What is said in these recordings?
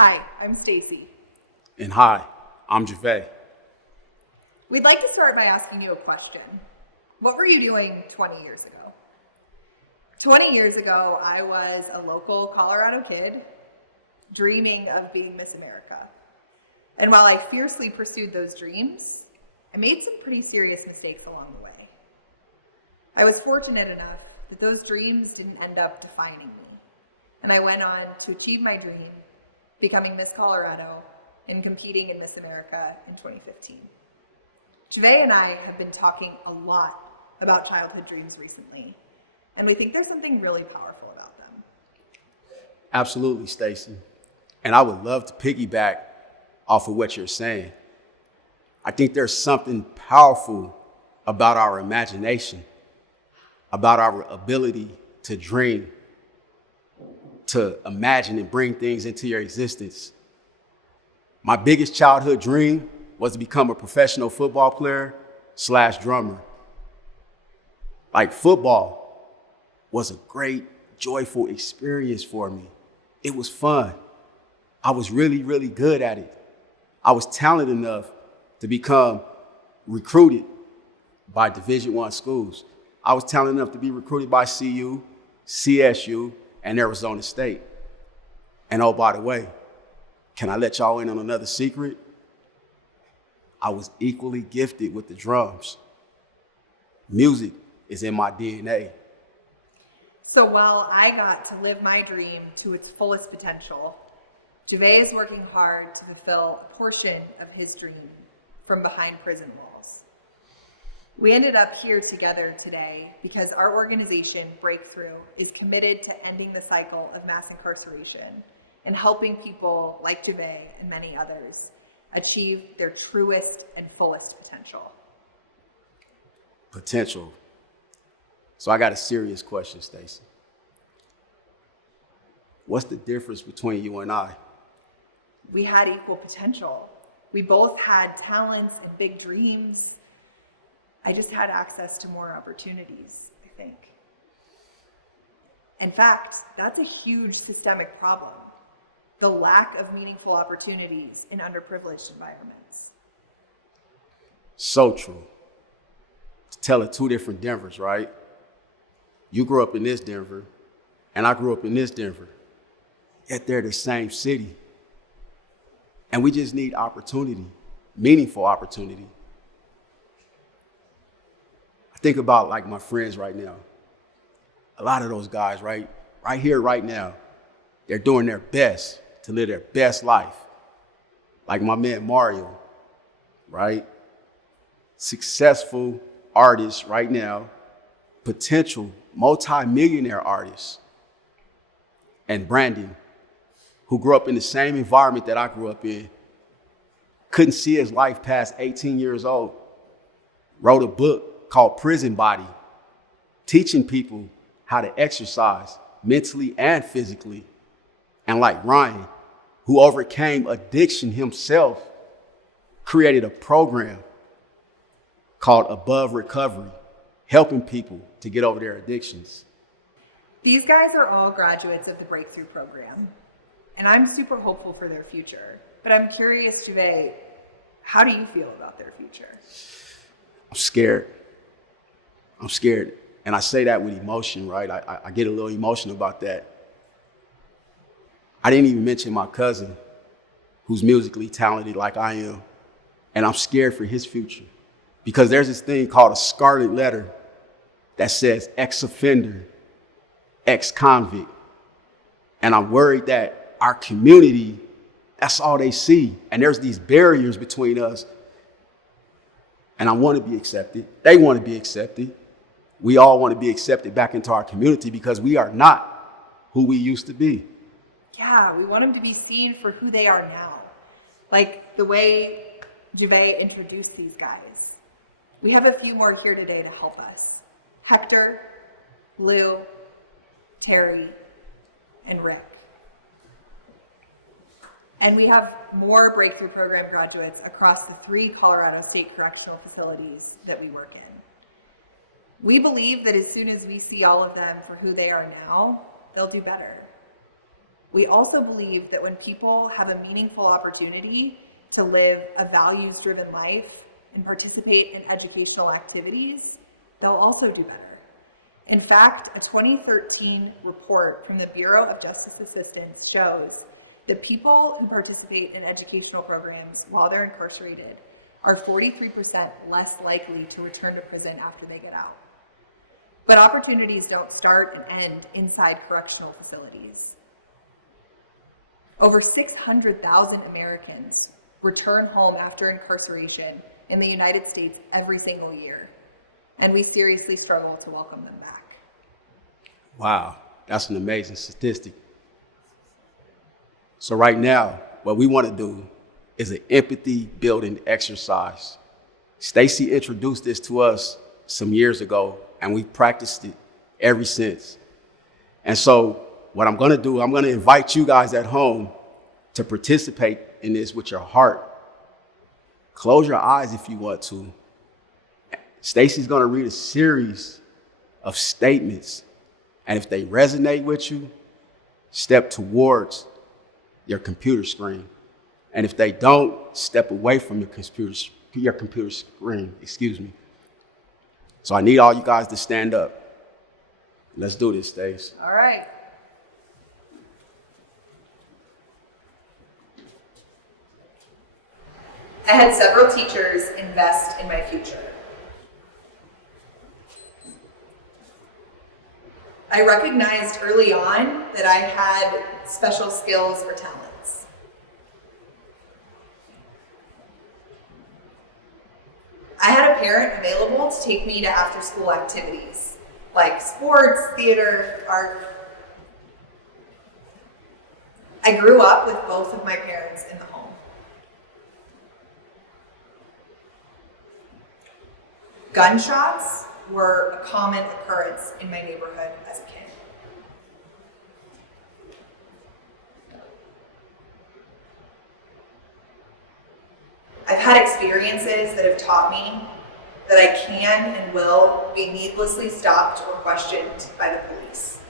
Hi, I'm Stacey. And hi, I'm Javay. We'd like to start by asking you a question. What were you doing 20 years ago? 20 years ago, I was a local Colorado kid dreaming of being Miss America. And while I fiercely pursued those dreams, I made some pretty serious mistakes along the way. I was fortunate enough that those dreams didn't end up defining me. And I went on to achieve my dream, becoming Miss Colorado and competing in Miss America in 2015. Javay and I have been talking a lot about childhood dreams recently, and we think there's something really powerful about them. Absolutely, Stacey. And I would love to piggyback off of what you're saying. I think there's something powerful about our imagination, about our ability to dream, to imagine and bring things into your existence. My biggest childhood dream was to become a professional football player / drummer. Like, football was a great, joyful experience for me. It was fun. I was really, really good at it. I was talented enough to become recruited by Division I schools. I was talented enough to be recruited by CU, CSU, and Arizona State. And oh, by the way, can I let y'all in on another secret? I was equally gifted with the drums. Music is in my DNA. So while I got to live my dream to its fullest potential, Javay is working hard to fulfill a portion of his dream from behind prison walls. We ended up here together today because our organization, Breakthrough, is committed to ending the cycle of mass incarceration and helping people like Javay and many others achieve their truest and fullest potential. Potential. So I got a serious question, Stacey. What's the difference between you and I? We had equal potential. We both had talents and big dreams. I just had access to more opportunities, I think. In fact, that's a huge systemic problem. The lack of meaningful opportunities in underprivileged environments. So true. To tell it two different Denvers, right? You grew up in this Denver, and I grew up in this Denver. Yet they're the same city. And we just need opportunity, meaningful opportunity. I think about like my friends right now. A lot of those guys, right here, right now, they're doing their best to live their best life. Like my man Mario, right? Successful artist right now, potential multi-millionaire artist. And Brandon, who grew up in the same environment that I grew up in, couldn't see his life past 18 years old, wrote a book called Prison Body, teaching people how to exercise mentally and physically. And like Ryan, who overcame addiction himself, created a program called Above Recovery, helping people to get over their addictions. These guys are all graduates of the Breakthrough program, and I'm super hopeful for their future. But I'm curious, Javay, how do you feel about their future? I'm scared. And I say that with emotion, right? I get a little emotional about that. I didn't even mention my cousin, who's musically talented like I am, and I'm scared for his future because there's this thing called a scarlet letter that says ex-offender, ex-convict. And I'm worried that our community, that's all they see. And there's these barriers between us. And I want to be accepted. They want to be accepted. We all want to be accepted back into our community because we are not who we used to be. Yeah, we want them to be seen for who they are now. Like the way Javay introduced these guys. We have a few more here today to help us. Hector, Lou, Terry, and Rick. And we have more Breakthrough Program graduates across the 3 Colorado State correctional facilities that we work in. We believe that as soon as we see all of them for who they are now, they'll do better. We also believe that when people have a meaningful opportunity to live a values-driven life and participate in educational activities, they'll also do better. In fact, a 2013 report from the Bureau of Justice Assistance shows that people who participate in educational programs while they're incarcerated are 43% less likely to return to prison after they get out. But opportunities don't start and end inside correctional facilities. Over 600,000 Americans return home after incarceration in the United States every single year, and we seriously struggle to welcome them back. Wow, that's an amazing statistic. So right now, what we want to do is an empathy building exercise. Stacey introduced this to us some years ago, and we've practiced it ever since. And so what I'm going to do, I'm going to invite you guys at home to participate in this with your heart. Close your eyes if you want to. Stacey's going to read a series of statements, and if they resonate with you, step towards your computer screen. And if they don't, step away from your computer screen, excuse me. So I need all you guys to stand up. Let's do this, Stace. All right. I had several teachers invest in my future. I recognized early on that I had special skills or talents. I had a parent available to take me to after-school activities like sports, theater, art. I grew up with both of my parents in the home. Gunshots were a common occurrence in my neighborhood as a kid. I've had experiences that have taught me that I can and will be needlessly stopped or questioned by the police.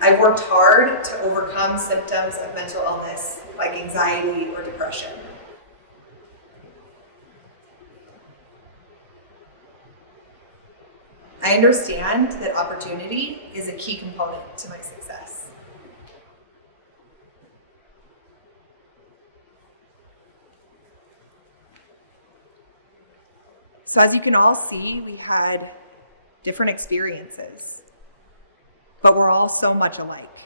I've worked hard to overcome symptoms of mental illness like anxiety or depression. I understand that opportunity is a key component to my success. So as you can all see, we had different experiences, but we're all so much alike.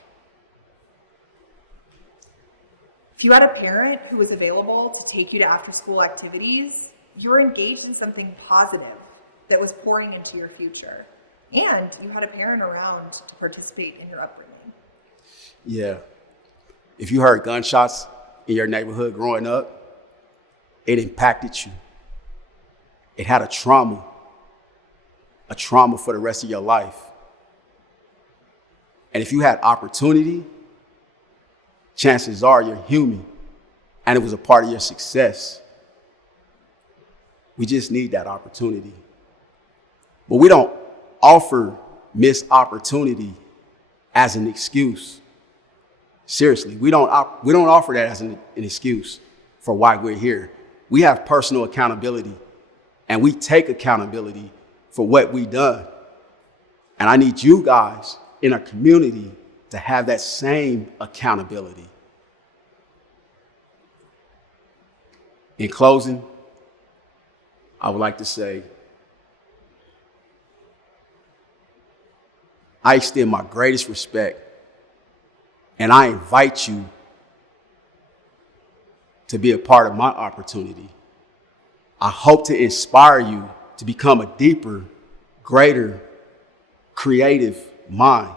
If you had a parent who was available to take you to after-school activities, you're engaged in something positive that was pouring into your future, and you had a parent around to participate in your upbringing. Yeah. If you heard gunshots in your neighborhood growing up, it impacted you. It had a trauma for the rest of your life. And if you had opportunity, chances are you're human, and it was a part of your success. We just need that opportunity. But we don't offer missed opportunity as an excuse. Seriously, we don't offer that as an excuse for why we're here. We have personal accountability, and we take accountability for what we've done. And I need you guys in our community to have that same accountability. In closing, I would like to say, I extend my greatest respect, and I invite you to be a part of my opportunity. I hope to inspire you to become a deeper, greater, creative mind.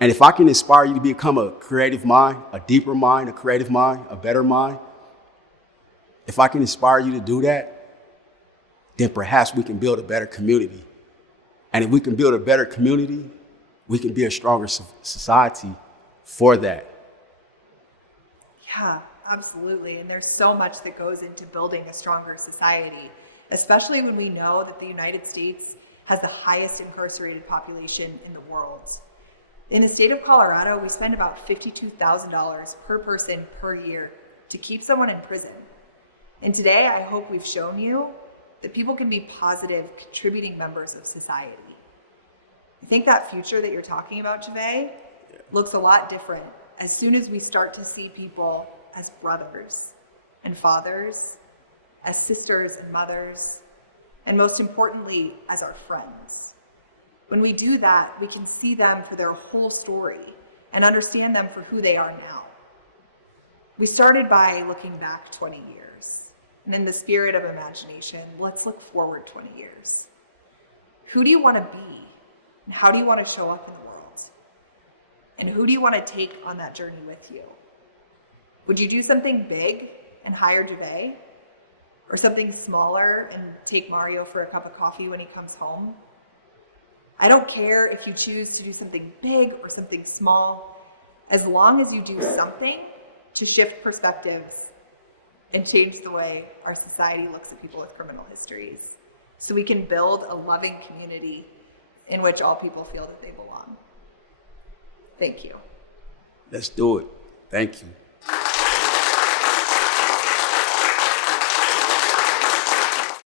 And if I can inspire you to become a creative mind, a deeper mind, a creative mind, a better mind, if I can inspire you to do that, then perhaps we can build a better community. And if we can build a better community, we can be a stronger society for that. Yeah, absolutely. And there's so much that goes into building a stronger society, especially when we know that the United States has the highest incarcerated population in the world. In the state of Colorado, we spend about $52,000 per person per year to keep someone in prison. And today, I hope we've shown you that people can be positive, contributing members of society. I think that future that you're talking about, Javay, looks a lot different as soon as we start to see people as brothers and fathers, as sisters and mothers, and most importantly, as our friends. When we do that, we can see them for their whole story and understand them for who they are now. We started by looking back 20 years. And in the spirit of imagination, let's look forward 20 years. Who do you want to be? And how do you want to show up in the world? And who do you want to take on that journey with you? Would you do something big and hire Javay? Or something smaller and take Mario for a cup of coffee when he comes home? I don't care if you choose to do something big or something small, as long as you do something to shift perspectives and change the way our society looks at people with criminal histories, so we can build a loving community in which all people feel that they belong. Thank you. Let's do it. Thank you.